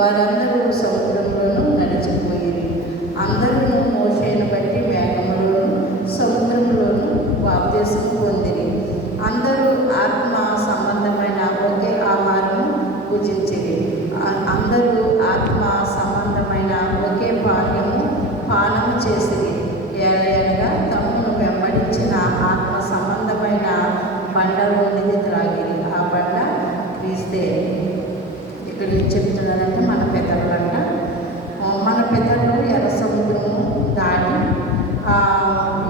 వారందరూ సముద్రంలోనూ నడిచిపోయి అందరూ మోషేను బట్టి మేఘములోను సముద్రంలోనూ బాప్తిసం పొందిరి. అందరూ ఆత్మ సంబంధమైన ఒకే ఆహారము భుజించిరి. అందరూ ఆత్మ సంబంధమైన ఒకే పానము చేసిరి. ఏలయనగా తమను వెంబడించిన ఆత్మ సంబంధమైన బండలోనిది త్రాగిరి. ఆ బండ క్రీస్తే. ఇక్కడ ఏం చెప్తున్నారంటే మన పెద్దలంట, మన పెద్దలు ఎర్ర సముద్రము దాటి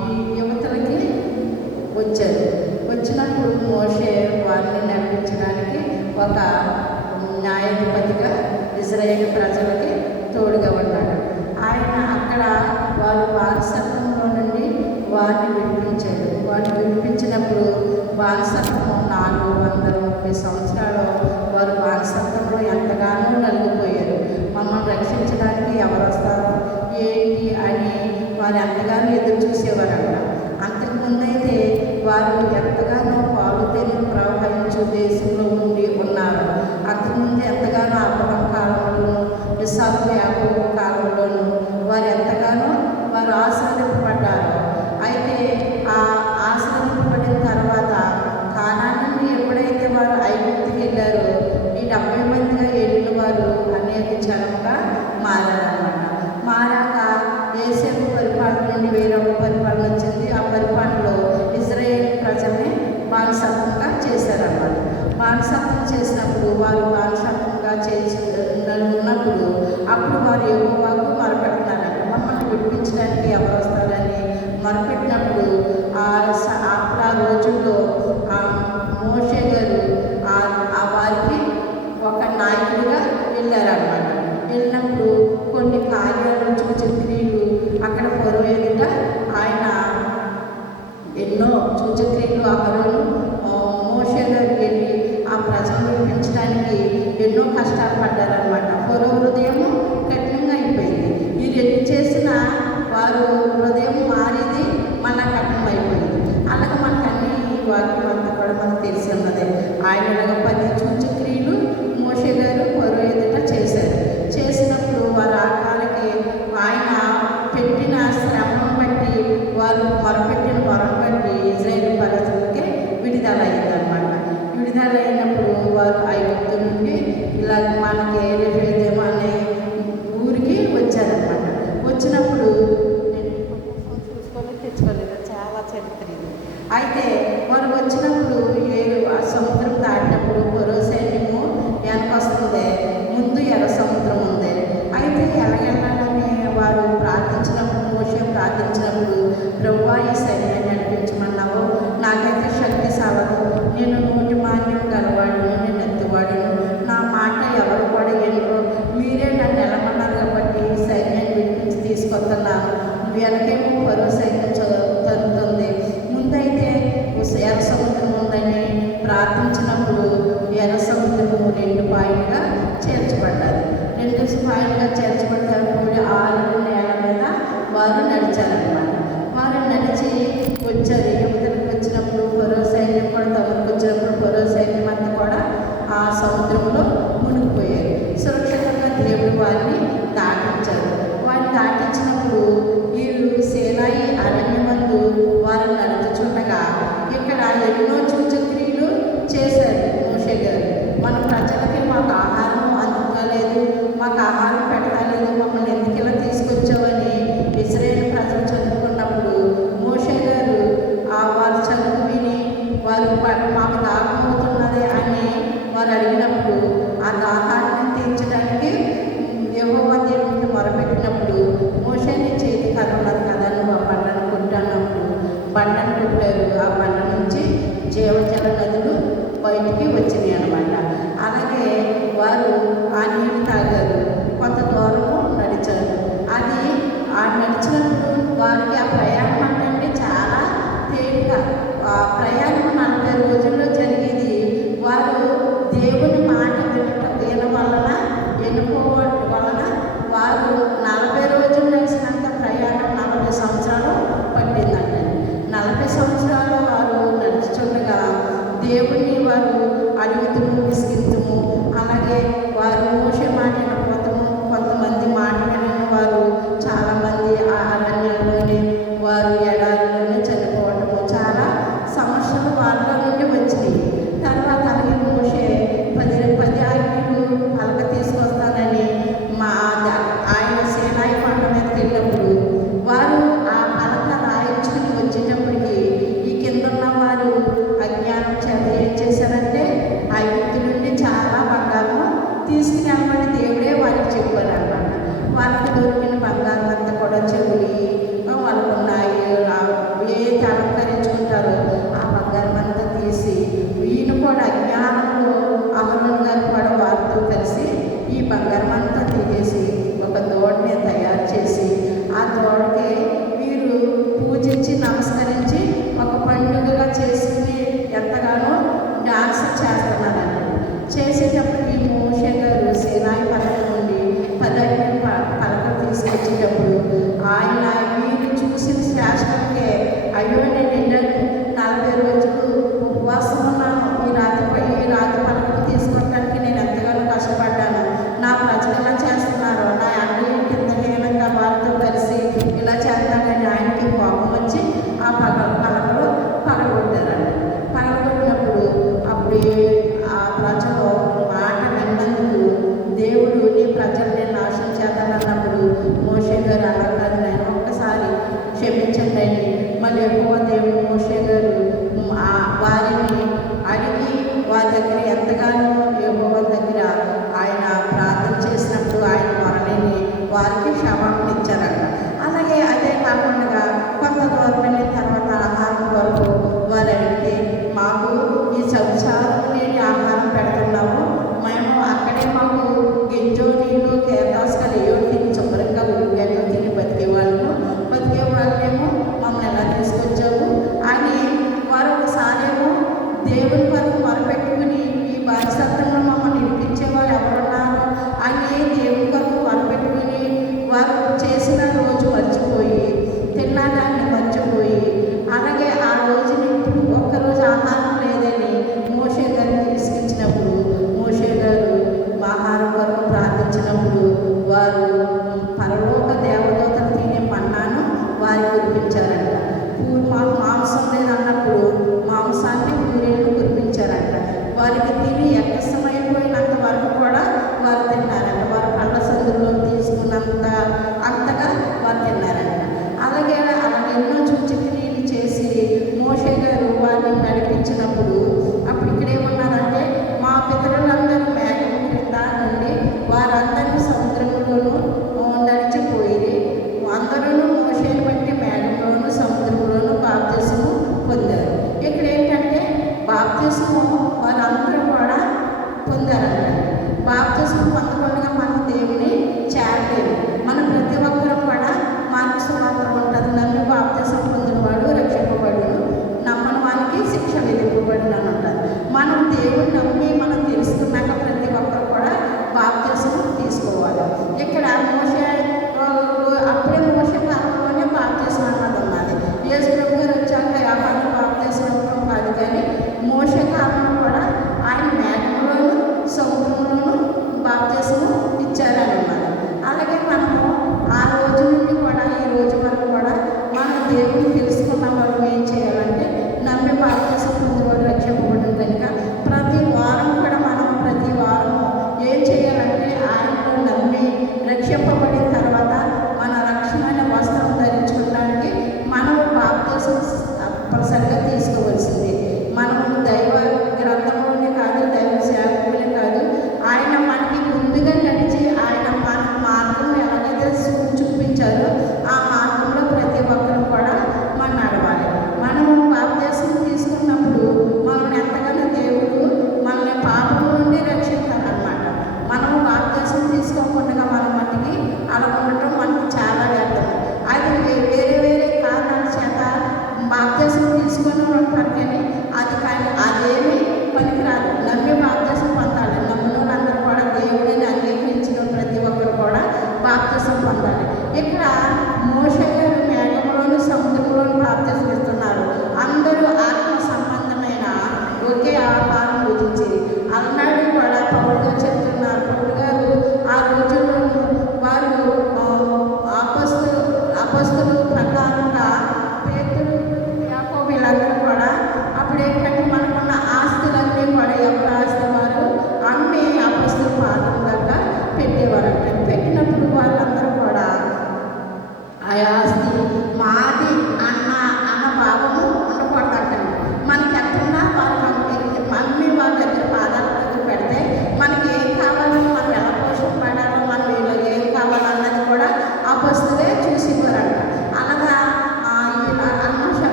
ఈ యువతలకి వచ్చారు. వచ్చినప్పుడు మోషే వారిని నడిపించడానికి ఒక న్యాయాధిపతిగా ఇశ్రాయేలు ప్రజలకి తోడుగా ఉన్నాడు. ఆయన అక్కడ వారు బానిసత్వంలో నుండి వారిని విడిపించాడు. వారిని విడిపించినప్పుడు బానిసత్వం 430 సంవత్సరాలు వారు బానిసత్వంలో ఎంతగానో నలిగిపోయారు. మమ్మల్ని రక్షించడానికి ఎవరు వస్తారు ఏంటి అని వారు ఎంతగానో ఎదురు చూసేవారంట. అంతకుముందైతే వారు ఎంతగానో పాలు తేనెలు ప్రవహించు దేశంలో ఉండి ఉన్నారు. అంతకుముందు ఎంతగానో అబ్రహం కాలంలోనూ ఇస్సాకు యాకోబు కాలంలోనూ వారు ఎంతగానో వారు ఆశీర్వదింపబడ్డారు. అయితే ఆ ఆశీర్వదింపబడిన తర్వాత కానాను నుండి ఎప్పుడైతే వారు ఐగుప్తుకి వెళ్ళారో ఈ 70 మందిగా వెళ్ళిన వారు అనేక జనముగా మారారన్నమాట. మారాక యోసేపు పరిపాలన నుండి వేరొక పరిపాలన వచ్చింది. ఆ పరిపాలనలో ఇశ్రాయేలు ప్రజల్ని బానిసత్వంగా చేశారన్నమాట. బానిసత్వం చేసినప్పుడు వారు బానిసత్వంగా ఉన్నప్పుడు అప్పుడు వారు యెహోవాకు మొరపెడుతున్నారంట. మమ్మల్ని విడిపించడానికి ఎవరు వస్తారని మొరపెట్టినప్పుడు అప్పుడు ఆ రోజుల్లో మోషే గారు వారికి ఒక నాయకుడిగా వెళ్ళారన్నమాట. వెళ్ళినప్పుడు కొన్ని కార్యాలు సూచక్రియలు అక్కడ ఫరో ఎదుట ఆయన ఎన్నో సూచక్రియలు అహరోను మోషే గారికి వెళ్ళి ఆ ప్రజలను విడిపించడానికి ఎన్నో కష్టాలు పడ్డారనమాట. ఫరో హృదయం కఠినంగా అయిపోయింది. వీళ్ళు ఎన్ని చేసినా వారు హృదయం మారేది మన కఠినం అయిపోయింది. అలాగే మనకు అన్ని వాక్యం అంతా కూడా మనకు తెలిసి ఉన్నదే. ఆయన 10 సూచక్రియలు మోషే గారు ఫరో ఎదుట చేశారు. చేసినప్పుడు వారు ఆ కాలకి ఆయన పెట్టిన శ్రమను బట్టి వారు మొరపెట్టిన వరం బట్టి ఇశ్రాయేలు ప్రజలకి విడుదల అయిందనమాట. విడుదల అయినప్పుడు వారు ఐగుప్తు నుండి ఇలా మనకి రెఫీదీము అనే ఊరికి వచ్చారనమాట. వచ్చినప్పుడు తెచ్చుకోలేదు, చాలా చరిత్ర ఇది. అయితే వారు వచ్చినప్పుడు సముద్రం దాటినప్పుడు ఫరో సైన్యము వెనకొస్తుంది, ముందు ఎర్ర సముద్రం ఉంది. అయితే ఎలాగెళ్ళాలని వారు ప్రార్థించినప్పుడు మోషే ప్రార్థించినప్పుడు ప్రభువా ఈ సైన్యాన్ని నడిపించమన్నావు, నాకైతే శక్తి సాలదు, నేను నోటి మాన్యం గలవాడును, నేను ఎత్తువాడును, నా మాట ఎవరు కూడా ఎన్నో మీరే నన్ను నిలమన్నారు కాబట్టి ఈ సైన్యాన్ని విడిపించి తీసుకొస్తున్నాను. వెనకేమో ఫరో సైన్యం తరుగుతుంది. ముందైతే ఎర్ర సముద్రం ఉందని ప్రార్థించినప్పుడు ఎర్ర సముద్రము 2 పాయలుగా చేర్చబడ్డారు. 2 పాయలుగా చేర్చబడ్డప్పుడు 6 నేల మీద వారు నడిచారన్నమాట. వారు నడిచి వచ్చారు. యువతలకు వచ్చినప్పుడు ఫరో సైన్యం కూడా తమకు వచ్చినప్పుడు ఫరో సైన్యం అంతా కూడా ఆ సముద్రంలో మునిగిపోయారు. సురక్షితంగా దేవుడు వారిని దాటించారు. వారిని దాటించినప్పుడు వీళ్ళు సేనాయి అరణ్యమందు వారు నడుచుచుండగా ఇక్కడ ఎన్నో సూచక్రియలు చేశారు మోషే గారు. మన ప్రజలకి మాకు ఆహారం అందుకోలేదు, మాకు ఆహారం పెట్టలేదు, మమ్మల్ని ఎందుకు ఇలా తీసుకొచ్చావని ఇశ్రాయేలు ప్రజలు చదువుకున్నప్పుడు మోషే గారు వారు చదువు విని వారు మాకు దాహం అవుతున్నది అని వారు అడిగినప్పుడు ఆ దాహాన్ని తీర్చడానికి యెహోవా దేవునికి మొరపెట్టినప్పుడు మోషేని చేతి కర్ర ఉన్నది కదా, నువ్వు ఆ బండను కొట్టినప్పుడు బండను కొట్టారు. ఆ బండ నుంచి జీవజల నదులు బయటికి వచ్చినాయి అన్నమాట. అలాగే వారు ఆ నీళ్ళు తాగారు. కొంత దూరము నడిచారు. అది ఆ నడిచినప్పుడు వారికి ఆ ప్రయాణం అంటే చాలా తేలిక. ఆ ప్రయాణం 40 రోజుల్లో జరిగేది. వారు దేవుని మాట వినుకోవడం వలన వారు 40 రోజులు నడిచినంత ప్రయాణం 40 సంవత్సరాలు పట్టిందండి. 40 సంవత్సరాలు వారు నడుచుండగా దేవుణ్ణి వారు అడుగుతుము విసిగితుము. అలాగే వారు మోషే మాట బంగారం అంతా తీసేసి ఒక దూడని తయారు చేసి ఆ దూడకి మీరు పూజించి నమస్కరించి ఒక పండుగగా చేసుకుని ఎంతగానో డాన్స్ చేస్తున్నారండి. చేసేటప్పుడు ఈ మోషే గారు సీనాయి పర్వతం నుండి 10 పలకలు తీసుకొచ్చేటప్పుడు ఆయన వీరు చూసిన శాస్త్రంకే అయ్యో నేను వెళ్ళాను 40 రోజులు ఉపవాసం ఉన్నాను, ఈ రాత్రి పలకలు తీసుకోవడానికి నేను ఎంతగానో కష్టపడ్డాను, నా ప్రజలు ఇలా చేస్తున్నారు, నా అన్నయ్య కింద హీనంగా వారితో కలిసి ఇలా చేస్తానని ఆయనకి కోపం వచ్చి ఆ పలకలు పగలగొట్టారండి. పగలగొట్టినప్పుడు అప్పుడు ఆ ప్రజలు మాట విన్నందుకు దేవుడు నీ ప్రజల్ని నాశనం చేద్దానన్నప్పుడు మోషే గారు అలా కాదు నేను ఒక్కసారి క్షమించండి అని మళ్ళీ ఎక్కువ దేవుడు మోషే గారు వారిని అడిగి వారి దగ్గర ఎంతగానో యెహోవా దగ్గర ఆయన ప్రార్థన చేసినప్పుడు ఆయన మొరలేని వారికి క్షమాపణ ఇచ్చారంట. అలాగే అదే కాకుండా కొంత దూరం వెళ్ళిన తర్వాత ఆహారం వరకు వారు అడిగితే మాకు ఈ సంసారం లేని ఆహారం పెడుతున్నాము, మేము అక్కడే మాకు గింజో నీళ్ళు కేరదాసుకలు ఏయో తిని శుభ్రంగా ఉడిగాను తిని బతికే వాళ్ళేమో మమ్మల్ని ఎలా తీసుకొచ్చాము అని వారు ఒకసారేమో దేవుని వరకు మొరపెట్టుకుని ఈ బాధ్యతల్లో మమ్మల్ని విడిపించేవారు ఎవరున్నారు అని దేవుని వరకు మొరపెట్టుకుని వారు చేసిన రోజు మర్చిపోయి తిన్నదాన్ని మర్చిపోయి అలాగే ఆ రోజుని ఒక్కరోజు ఆహారం లేదని మోషే గారిని తీసుకొచ్చినప్పుడు మోషే గారు ఆహారం వరకు ప్రార్థించినప్పుడు వారు పరలోక దేవదూతలు తినే మన్నాను వారికి కురిపించారంట. మాంసం లేదన్నప్పుడు మాంసాన్ని పూరేళ్ళు కురిపించారంట. వారికి తిని ఎక్కసమైపోయినంత వరకు కూడా వారు తిన్నారంట. వారు పండ్ల సందులో తీసుకున్నంత అంతగా వారు తిన్నారంట. అలాగే ఎన్నో సూచక్రియలు చేసి మోషే గారు వారిని నడిపించినప్పుడు అప్పుడు ఇక్కడేమన్నారంటే మా పితరులందరూ మేఘం క్రింద నుండి వారందరూ సముద్రంలోనూ నడిచిపోయి అందరూ మోషేని బట్టి మేఘంలోను సముద్రంలోనూ బాప్తిసము పొందారు. ఇక్కడ ఏంటంటే బాప్తిసము వారందరూ కూడా పొందారంట. బాప్తిసము పొందకుండా మనం దేవుని చేరలేము. మన ప్రతి ఒక్కరూ కూడా మనసు మాత్రం ఉంటుంది, నన్ను బాప్తిసం పొందినవాడు రక్షింపబడును, నమ్మని వానికి శిక్ష విధింపబడును అని అంటారు. మనం దేవుని